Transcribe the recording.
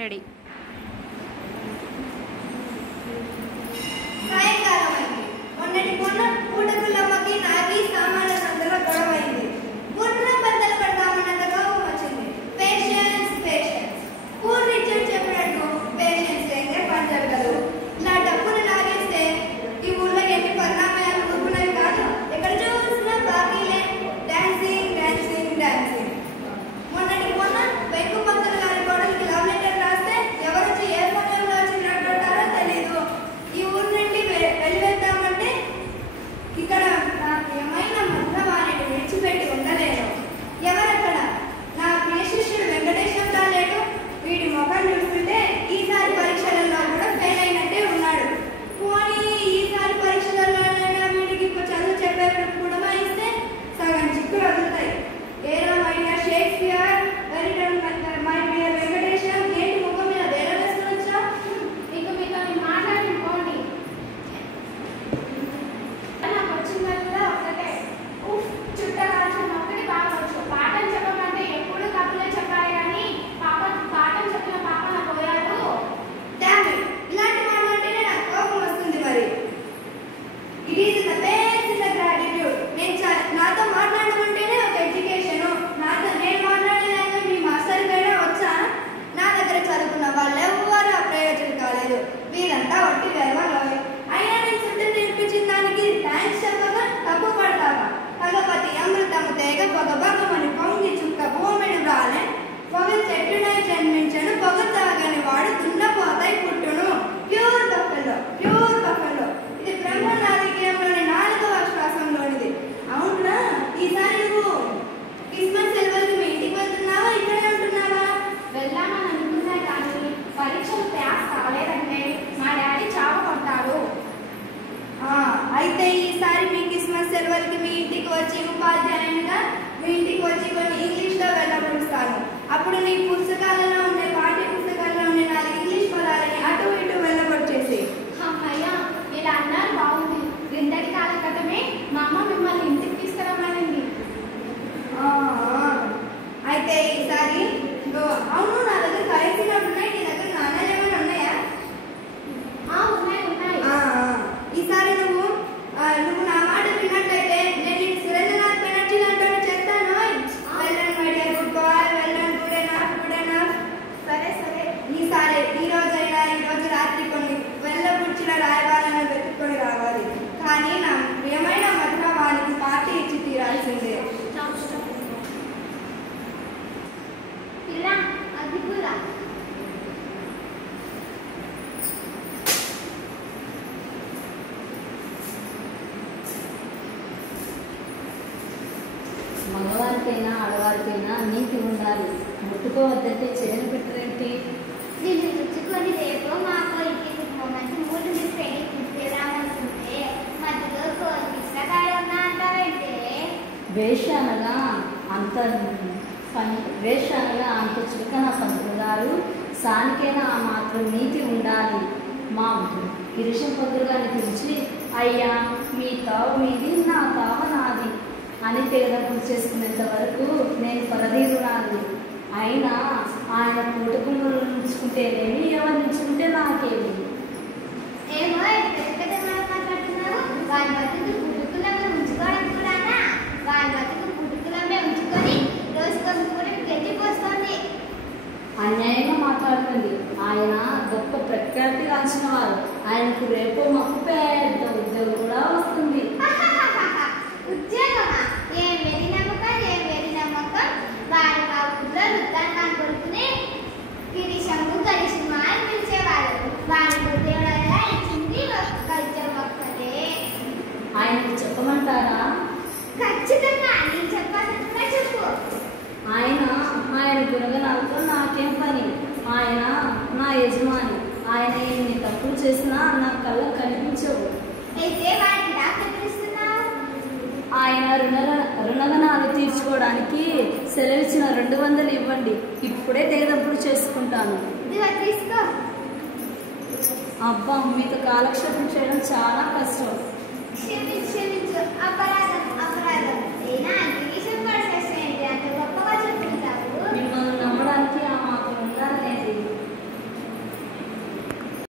Ready. పూటకులమ్మకి నాకి సామాన్ల సంతలో గొడవైంది. బుర్ర బద్దలు పడతామన్నంత కోపం వచ్చింది. పేషెన్స్ పేషెన్స్ పూర్ రిచర్డ్ చెప్పినట్టు పేషెన్స్ లేదే పని జరగదు. ఇలా డబ్బులు లాగేస్తే ఈ ఊళ్ళో ఎన్ని పరిణామాలు ఊరుకునేవి కాదు. ఎక్కడ చూసినా బాకీలే, డాన్సింగ్ డాన్సింగ్ డాన్సింగ్. మొన్న వెంకు పంతులు గారి కోడలికి లవ్ లెటర్ రాస్తే ఎవరొచ్చి ఏ ఫోటోలో వచ్చి నడుపుతారో తెలీదు. ఈ ఊరు నుండి వెళ్ళిద్దామంటే ఇక్కడ నాకు ఏమైనా మంత్రవాణిని విడిచిపెట్టి ఉండలేను. ఎవరక్కడ? నా ప్రియ శిష్యుడు వెంకటేశం రాలేడు. వీడి ముఖం చూస్తుంటే ఈసారి పరీక్షలలో కూడా ఫెయిల్ అయినట్టే ఉన్నాడు. పోనీ ఈసారి పరీక్షలలోనైనా వీడికి చదువు చెప్పేటప్పుడు కూడా ఇస్తే సగం చిక్కులు వదులుతాయి. ఏరో మై డియర్ షేక్స్పియర్, వెరిటన్ మై డియర్ వెంకటేశం, ఏంటి ముఖం మీద వేరే వేసుకుని వచ్చా? మీకు మాట్లాడుకోండి. నాకు వచ్చిందల్లా ఒకటే, చుట్టకాల్సిన ఒక్కటి బాగొచ్చు. పాఠం చెప్పమంటే ఎప్పుడు కబులే చెప్పాలి కానీ పాఠం చెప్పిన పాప నా పోయాడు. డామ్ ఇట్, ఇలాంటి మాటలంటేనే నాకు కోపం వస్తుంది. మరి it is the base in the gratitude. నాతో మాట్లాడమంటేనే ఒక ఎడ్యుకేషన్. నేను మాట్లాడే లాంగ్వేజ్ మీ మాస్టర్కైనా వచ్చా? నా దగ్గర చదువుకున్న వాళ్ళు ఎవరు అప్రయోజనం కాలేదు. వీరంతా వట్టి వెలవలోయ్. అయినా నేను శుద్ధి నేర్పించిన దానికి థ్యాంక్స్ చెప్పగా తప్పు పడతావా? భగవతి అమృతము తేగ పొగభగమని పొంగి చుక్క భూమిని రాలే. పొగ చెట్టునై జన్మించను, పొగ తాగని వాడు దున్నపోతై పుట్టును. Pure buffalo, pure buffalo. ఇది బ్రహ్మ రాజకీయంలోని 4వ శ్వాసంలోనిది. అవునా? ఈసారి నువ్వు క్రిస్మస్ సెలవులకు మీ ఇంటికి వెళ్తున్నావా, ఇక్కడే ఉంటున్నావా? వెళ్దామని అనుకున్నా కానీ పరీక్షలు పాస్ కాలేదంటే మా డాడీ చావ కొట్టాడు. అయితే ఈసారి మీ క్రిస్మస్ సెలవులకి మీ ఇంటికి వచ్చి ఉపాధ్యాయునిగా మీ ఇంటికి వచ్చి కొన్ని ఇంగ్లీష్లో వెళ్ళబడుస్తాను. అప్పుడు నీ పుస్తకాలలో ఉండే పాఠ్య పుస్తకాల్లో ఉండే 4 ఇంగ్లీష్ పదాలని అటు ఇటు వెళ్ళబొచ్చేసి. అమ్మయ్య, ఇలా అన్నారు బాగుంది. 2 కాలం క్రితమే మా అమ్మ మిమ్మల్ని ఇంటికి తీసుకురమ్మనండి. అయితే ఈసారి అవును, నా దగ్గర కరెన్సీ నోట్లు ఉన్నాయి. నీ దగ్గర నాణ్యాలు ఏమైనా ఉన్నాయా? ఉన్నాయి. ఈసారి నువ్వు నా మాట విన్నట్లయితే నేను నీకు సురేంద్రనాథ్ బెనర్జీ లాంటి చేస్తాను. వెళ్ళండి మై డియర్ గుడ్ బాయ్, వెళ్ళండి. Good enough. సరే. ఈసారి ఈ రోజు రాత్రి కొన్ని వెళ్ళబుచ్చిన రాయబారాలను వెతుక్కొని రావాలి. కానీ నా ప్రియమైన మధుర వారికి పార్టీ ఇచ్చి తీరాల్సిందే. ఇలా అది కూడా మగవారికైనా ఆడవారికైనా నీతి ఉండాలి. ముట్టుకోవద్దంటే చేను పెట్టరేంటి? దీన్ని రుచుకొని రేపు మాకు ఇంటికి మంచి మూడు మీరు పెళ్లి తీసుకెళ్ళామనుకుంటే మధ్యలో పుస్తకాలు ఉన్నా అంటారంటే వేషానగా అంత చులకన పంతులు గారు, సానికైనా ఆ మాత్రం నీతి ఉండాలి. మా గిరీశం పంతులు గారిని పిలిచి, అయ్యా మీ తావు మీది, నా తావ నాది అని తెగదప్పుడు చేసుకునేంత వరకు నేను పరదీరునాలి. అయినా ఆయన పూటకులు నుంచుకుంటేనేమి, ఎవరు నుంచుకుంటే నాకేమి. ఏమో పెద్ద మాట్లాడుతున్నారు. వారి బతుకు పుట్టుకులమే ఉంచుకోవడం కూడానా? వారి బతుకు పుట్టుకులమే ఉంచుకొని రోజుకొని కూడా గెట్టిపోస్తుంది. అన్యాయంగా మాట్లాడుతుంది. ఆయన గొప్ప ప్రఖ్యాతి కాల్చిన వారు. ఆయనకు రేపు మాకు పెద్ద ఉద్యోగం కూడా వస్తుంది. ఉద్యోగమా? ఏం వెరి నమ్మకం. వారి మా ఊళ్ళో రుద్దాన్ని కొడుకుని గిరీశము గరిశమా అని పిలిచేవారు. వారి ఉద్యోగాల ఇచ్చింది ఉద్యోగం ఒక్కటే. ఆయనకు చెప్పమంటారా? ఖచ్చితంగా నేను చెప్పాల్సిందిగా చెప్పు. ఆయన గుణగణాలతో నాకేం పని? ఆయన నా యజమాని. ఆయన ఎన్ని తప్పులు చేసినా నా కళ్ళకు కనిపించవు. అయితే వారికి డాక్టర్ పిలుస్తున్నావు. ఆయన రుణగణాలు తీర్చుకోవడానికి సెలవిచ్చిన 200 ఇవ్వండి. ఇప్పుడే తెగదప్పుడు చేసుకుంటాను. ఇదిగో తీసుకో. అబ్బా, మీతో కాలక్షేపం చేయడం చాలా కష్టం. క్షమించు అపరాధం.